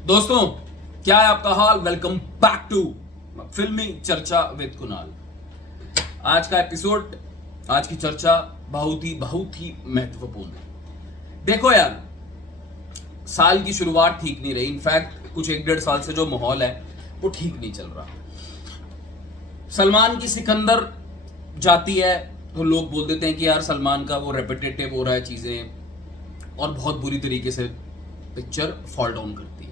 दोस्तों, क्या है आपका हाल। वेलकम बैक टू फिल्मी चर्चा विद कुणाल। आज का एपिसोड, आज की चर्चा बहुत ही महत्वपूर्ण है। देखो यार, साल की शुरुआत ठीक नहीं रही। इनफैक्ट कुछ 1-1.5 साल से जो माहौल है वो ठीक नहीं चल रहा। सलमान की सिकंदर जाती है तो लोग बोल देते हैं कि यार सलमान का वो रेपिटेटिव हो रहा है चीजें, और बहुत बुरी तरीके से पिक्चर फॉल डाउन करती है।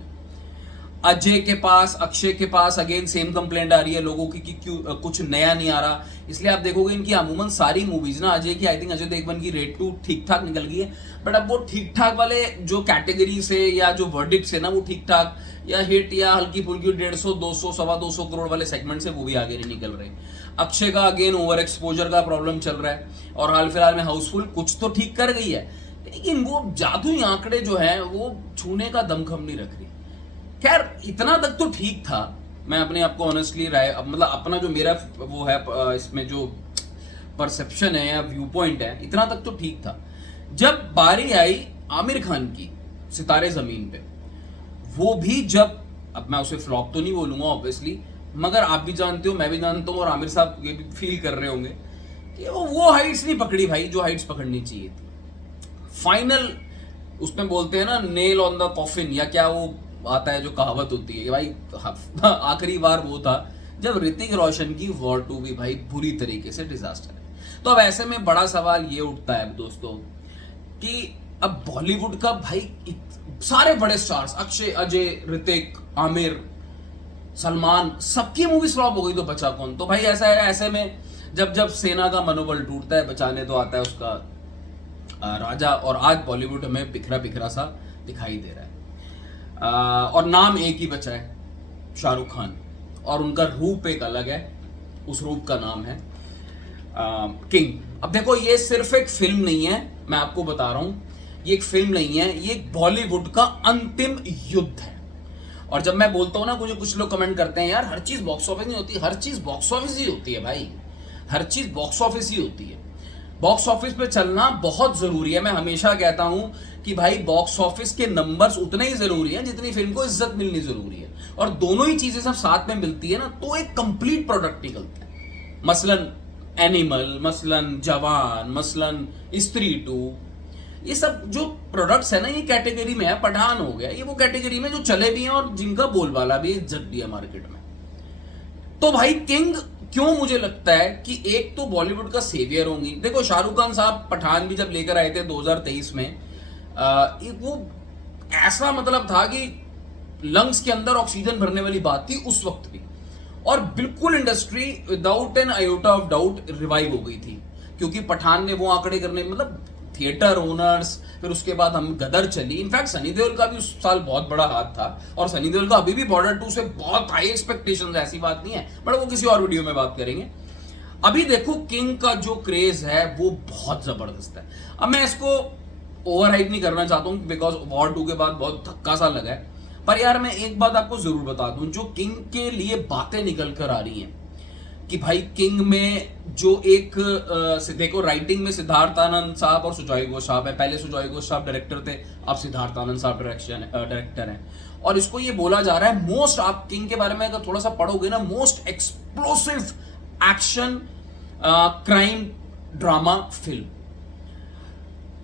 अजय के पास, अक्षय के पास अगेन सेम कंप्लेंट आ रही है लोगों की कि क्यों कुछ नया नहीं आ रहा। इसलिए आप देखोगे इनकी अमूमन सारी मूवीज ना, अजय की आई थिंक अजय देवगन की रेट 2 ठीक ठाक निकल गई है, बट अब वो ठीक ठाक वाले जो कैटेगरी से या जो वर्डिक्ट से ना, वो ठीक ठाक या हिट या हल्की फुल्की 150, 200, 225 करोड़ वाले सेगमेंट से वो भी आगे नहीं निकल रहे। अक्षय का अगेन ओवर एक्सपोजर का प्रॉब्लम चल रहा है, और हाल फिलहाल में हाउसफुल कुछ तो ठीक कर गई है, लेकिन वो जादुई आंकड़े जो है वो छूने का दमखम नहीं रख रही। खैर, इतना तक तो ठीक था। मैं अपने आप को ऑनेस्टली राय, मतलब अपना जो मेरा वो है इसमें जो परसेप्शन है या व्यू पॉइंट है, इतना तक तो ठीक था। जब बारी आई आमिर खान की सितारे जमीन पे, वो भी जब, अब मैं उसे फ्लॉप तो नहीं बोलूंगा ऑब्वियसली, मगर आप भी जानते हो, मैं भी जानता हूँ, और आमिर साहब ये भी फील कर रहे होंगे कि वो हाइट्स नहीं पकड़ी भाई जो हाइट्स पकड़नी चाहिए थी। फाइनल, उसमें बोलते हैं ना नेल ऑन द कॉफिन, या क्या वो आता है जो कहावत होती है कि भाई आखिरी बार वो था जब ऋतिक रोशन की वॉर 2 भी भाई बुरी तरीके से डिजास्टर है। तो अब ऐसे में बड़ा सवाल ये उठता है दोस्तों कि अब बॉलीवुड का भाई सारे बड़े स्टार्स, अक्षय, अजय, ऋतिक, आमिर, सलमान, सबकी मूवी फ्लॉप हो गई तो बचा कौन। तो भाई ऐसा है, ऐसे में जब जब सेना का मनोबल टूटता है, बचाने तो आता है उसका राजा। और आज बॉलीवुड हमें बिखरा बिखरा सा दिखाई दे रहा है। और नाम एक ही बचा है, शाहरुख खान, और उनका रूप एक अलग है। उस रूप का नाम है किंग। अब देखो, ये सिर्फ एक फिल्म नहीं है, मैं आपको बता रहा हूं, ये एक फिल्म नहीं है, ये बॉलीवुड का अंतिम युद्ध है। और जब मैं बोलता हूं ना, मुझे कुछ लोग कमेंट करते हैं यार हर चीज बॉक्स ऑफिस नहीं होती। हर चीज बॉक्स ऑफिस ही होती है भाई, हर चीज बॉक्स ऑफिस ही होती है। बॉक्स ऑफिस पे चलना बहुत जरूरी है। मैं हमेशा कहता हूं कि भाई बॉक्स ऑफिस के नंबर्स उतने ही जरूरी हैं जितनी फिल्म को इज्जत मिलनी जरूरी है। और दोनों ही चीजें सब साथ में मिलती है ना, तो एक कंप्लीट प्रोडक्ट निकलता है। मसलन एनिमल, मसलन जवान, मसलन स्त्री 2, ये सब जो प्रोडक्ट्स है ना, ये कैटेगरी में है। पठान हो गया, ये वो कैटेगरी में जो चले भी हैं और जिनका बोलबाला भी इज्जत भी है मार्केट में। तो भाई किंग क्यों मुझे लगता है कि एक तो बॉलीवुड का सेवियर होंगी। देखो, शाहरुख खान साहब पठान भी जब लेकर आए थे 2023 में, एक वो ऐसा मतलब था कि लंग्स के अंदर ऑक्सीजन भरने वाली बात थी उस वक्त भी, और बिल्कुल industry without an iota of doubt revive हो गई थी, क्योंकि पठान ने वो आंकड़े करने, मतलब थिएटर ओनर्स, फिर उसके बाद हम गदर चली। इनफैक्ट सनी देओल का भी उस साल बहुत बड़ा हाथ था, और सनी देओल का अभी भी बॉर्डर 2 से बहुत हाई एक्सपेक्टेशंस है, ऐसी बात नहीं है, बट वो किसी और वीडियो में बात करेंगे। अभी देखो, किंग का जो क्रेज है वो बहुत जबरदस्त है। अब मैं इसको ओवर हाइप नहीं करना चाहता हूँ, बिकॉज वॉर 2 के बाद बहुत धक्का सा लगा है, पर यार मैं एक बात आपको जरूर बता दूं, जो किंग के लिए बातें निकल कर आ रही हैं कि भाई किंग में जो एक देखो, राइटिंग में सिद्धार्थ आनंद साहब और सुजॉय घोष साहब है। पहले सुजॉय घोष साहब डायरेक्टर थे, अब सिद्धार्थ आनंद साहब डायरेक्टर हैं। और इसको ये बोला जा रहा है मोस्ट, आप किंग के बारे में अगर थोड़ा सा पढ़ोगे ना, most explosive action crime drama film.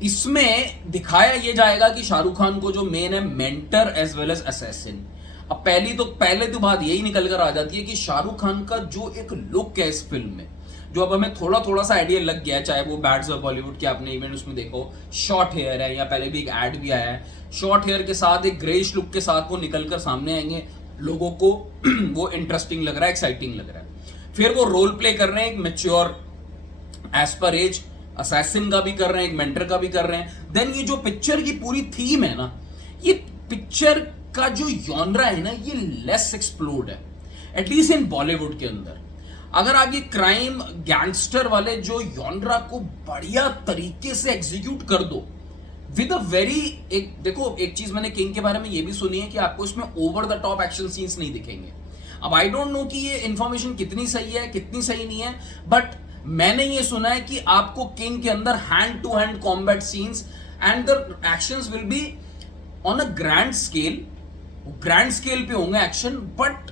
इसमें दिखाया यह जाएगा कि शाहरुख खान को जो मेन है mentor as well as assassin. अब पहले तो बात यही निकल कर आ जाती है कि शाहरुख खान का जो एक लुक है इस फिल्म में, जो अब हमें थोड़ा थोड़ा सा आइडिया लग गया है, चाहे वो बैड्स ऑफ बॉलीवुड के आपने इवेंट उसमें देखो, शॉर्ट हेयर है, या पहले भी एक एड भी आया है, शॉर्ट हेयर के साथ एक ग्रेइश लुक के साथ वो निकल कर सामने आएंगे, लोगों को वो इंटरेस्टिंग लग रहा है, एक्साइटिंग लग रहा है। फिर वो रोल प्ले कर रहे हैं एक मैच्योर एज पर एज असैसिन का भी कर रहे हैं, एक मेंटर का भी कर रहे हैं। देन ये जो पिक्चर की पूरी थीम है ना, ये पिक्चर का जो जॉनरा है ना, ये लेस एक्सप्लोर्ड है, एटलीस्ट इन बॉलीवुड के अंदर। अगर आप ये क्राइम गैंगस्टर वाले जो जॉनरा को बढ़िया तरीके से एग्जीक्यूट कर दो विद अ वेरी, एक देखो, एक चीज मैंने किंग के बारे में ये भी सुनी है कि आपको इसमें over the top action scenes नहीं दिखेंगे। अब आई डोंट नो कि ये इंफॉर्मेशन कितनी सही है कितनी सही नहीं है, बट मैंने ये सुना है कि आपको किंग के अंदर hand to hand combat scenes and the actions will be on a grand scale, grand scale पे होंगे एक्शन, बट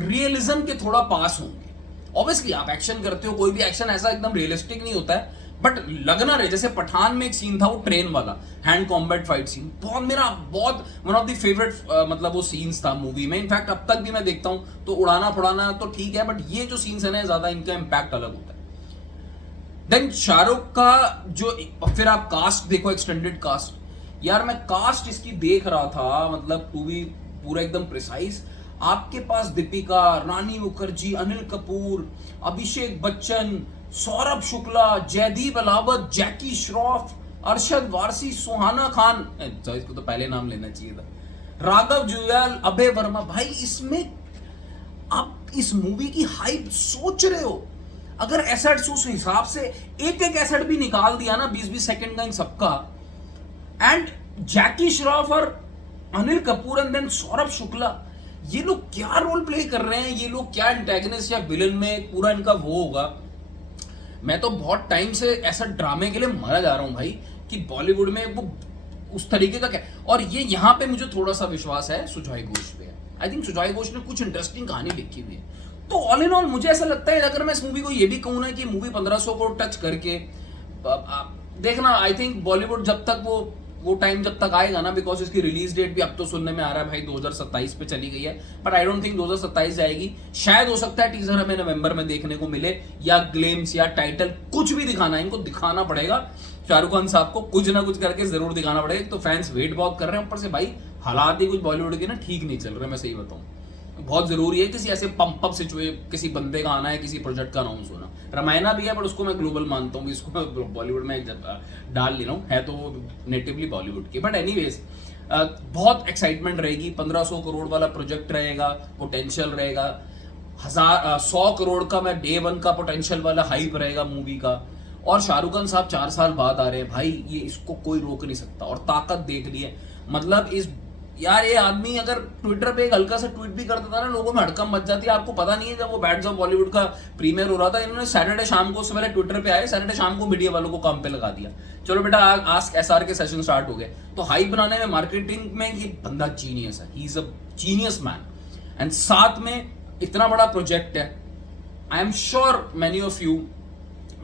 रियलिज्म के थोड़ा पास होंगे। ऑब्वियसली आप एक्शन करते हो, कोई भी एक्शन ऐसा एकदम रियलिस्टिक नहीं होता है, बट लगना रहे। जैसे पठान में एक सीन था, वो ट्रेन वाला हैंड कॉम्बैट फाइट सीन, बहुत वन ऑफ द फेवरेट मतलब वो सीन्स था मूवी में। इनफैक्ट अब तक भी मैं देखता हूं तो उड़ाना फुड़ाना तो ठीक है, बट ये जो सीन्स है ना, ज्यादा इनका इंपैक्ट अलग होता है। देन शाहरुख का जो, फिर आप कास्ट देखो, एक्सटेंडेड कास्ट। यार मैं कास्ट इसकी देख रहा था, मतलब टू बी पूरा एकदम प्रिसाइज, आपके पास दीपिका, रानी मुखर्जी, अनिल कपूर, अभिषेक बच्चन, सौरभ शुक्ला, जयदीप अलावत, जैकी श्रॉफ, अरशद वारसी, सुहाना खान, इसको तो पहले नाम लेना चाहिए था, राघव जुयाल, अभय वर्मा। भाई इसमें आप इस मूवी की हाइप सोच रहे हो, अगर एसेट्स उस हिसाब से एक एक एसेट भी निकाल दिया ना 20-20 सेकंड का इन सबका, एंड जैकी श्रॉफ और अनिल कपूर एंड देन सौरभ शुक्ला, ये लोग क्या रोल प्ले कर रहे हैं, ये लोग क्या एंटेगनिस्ट या विलन में पूरा इनका वो होगा। मैं तो बहुत टाइम से ऐसा ड्रामे के लिए मरा जा रहा हूं भाई, कि बॉलीवुड में वो उस तरीके का क्या। और ये यहाँ पे मुझे थोड़ा सा विश्वास है सुजॉय घोष पे। आई थिंक सुजॉय घोष ने कुछ इंटरेस्टिंग कहानी लिखी हुई है। तो ऑल इन ऑल मुझे ऐसा लगता है, अगर मैं इस मूवी को ये भी कहूँ ना कि मूवी 1500 को टच करके देखना, आई थिंक बॉलीवुड जब तक वो टाइम जब तक आएगा ना, बिकॉज इसकी रिलीज डेट भी अब तो सुनने में आ रहा है भाई 2027 पे चली गई है, बट आई डोंट थिंक 2027 जाएगी। शायद हो सकता है टीजर हमें नवंबर में देखने को मिले, या ग्लेम्स या टाइटल, कुछ भी दिखाना है, इनको दिखाना पड़ेगा। शाहरुख खान साहब को कुछ ना कुछ करके जरूर दिखाना पड़ेगा। तो फैंस वेट बहुत कर रहे हैं, ऊपर से भाई हालात ही कुछ बॉलीवुड के ना ठीक नहीं चल रहे, मैं सही बताऊं। बहुत जरूरी है किसी ऐसे पंप अप सिचुएशन, किसी बंदे का आना है, किसी प्रोजेक्ट का अनाउंस होना। रामायणा भी है, बट उसको मैं ग्लोबल मानता हूँ, इसको बॉलीवुड में डाल ले रहा हूँ, है तो नेटिवली बॉलीवुड की। बट एनीवेज बहुत एक्साइटमेंट रहेगी। 1500 करोड़ वाला प्रोजेक्ट रहेगा, पोटेंशियल रहेगा। 100 करोड़ का मैं डे 1 का पोटेंशियल वाला हाइप रहेगा मूवी का। और शाहरुख खान साहब 4 साल बाद आ रहे हैं भाई, ये इसको कोई रोक नहीं सकता। और ताकत देख ली है, मतलब इस यार ये आदमी अगर ट्विटर पे एक हल्का सा ट्वीट भी कर देता ना, लोगों में हड़कम मच जाती है। आपको पता नहीं है, जब वो बैड्स ऑफ बॉलीवुड का प्रीमियर हो रहा था, इन्होंने सैटरडे शाम को, उससे पहले ट्विटर पे आए, सैटरडे शाम को मीडिया वालों को काम पे लगा दिया। चलो बेटा, आस्क एसआर के सेशन स्टार्ट हो गए। तो हाइप बनाने में, मार्केटिंग में ये बंदा जीनियस है, he is a genius man. And साथ में इतना बड़ा प्रोजेक्ट है। I am sure many of you,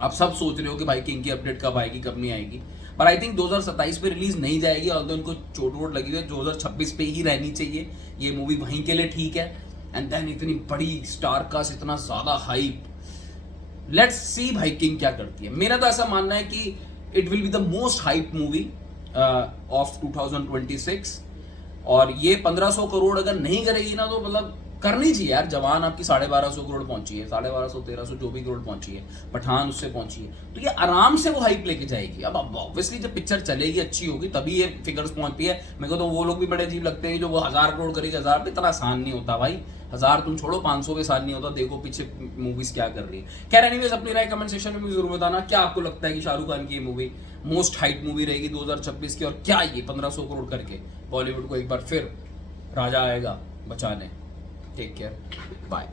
आप सब सोच रहे हो कि भाई किंग की अपडेट कब आएगी, कब नहीं आएगी। पर आई थिंक 2027 पे रिलीज नहीं जाएगी, और उनको चोट वोट लगी हुई है, 2026 पे ही रहनी चाहिए ये मूवी, वहीं के लिए ठीक है। एंड देन इतनी बड़ी स्टार कास्ट, इतना ज्यादा हाइप, लेट्स सी भाई किंग क्या करती है। मेरा तो ऐसा मानना है कि it will be the most hype movie of 2026। और ये 1500 करोड़ अगर नहीं करेगी ना, तो मतलब करनी चाहिए यार। जवान आपकी 1250 करोड़ पहुंची है, 1250 1300 जो भी करोड़ पहुंची है, पठान उससे पहुंची है, तो ये आराम से वो हाइप लेके जाएगी। अब ऑब्वियसली जब पिक्चर चलेगी, अच्छी होगी, तभी ये फिगर्स पहुंचती है। मेरे को तो वो लोग भी बड़े अजीब लगते हैं जो वो 1000 करोड़ करेगी। 1000 पे इतना आसान नहीं होता भाई, 1000 तुम छोड़ो, 500 भी आसान नहीं होता। देखो पीछे मूवीज क्या कर रही है। खैर एनीवेज, अपनी राय कमेंट सेक्शन में भी जरूर बताना, क्या आपको लगता है कि शाहरुख खान की ये मूवी मोस्ट हाइप मूवी रहेगी 2026 की, और क्या ये 1500 करोड़ करके बॉलीवुड को एक बार फिर राजा आएगा बचाने। Take care, bye.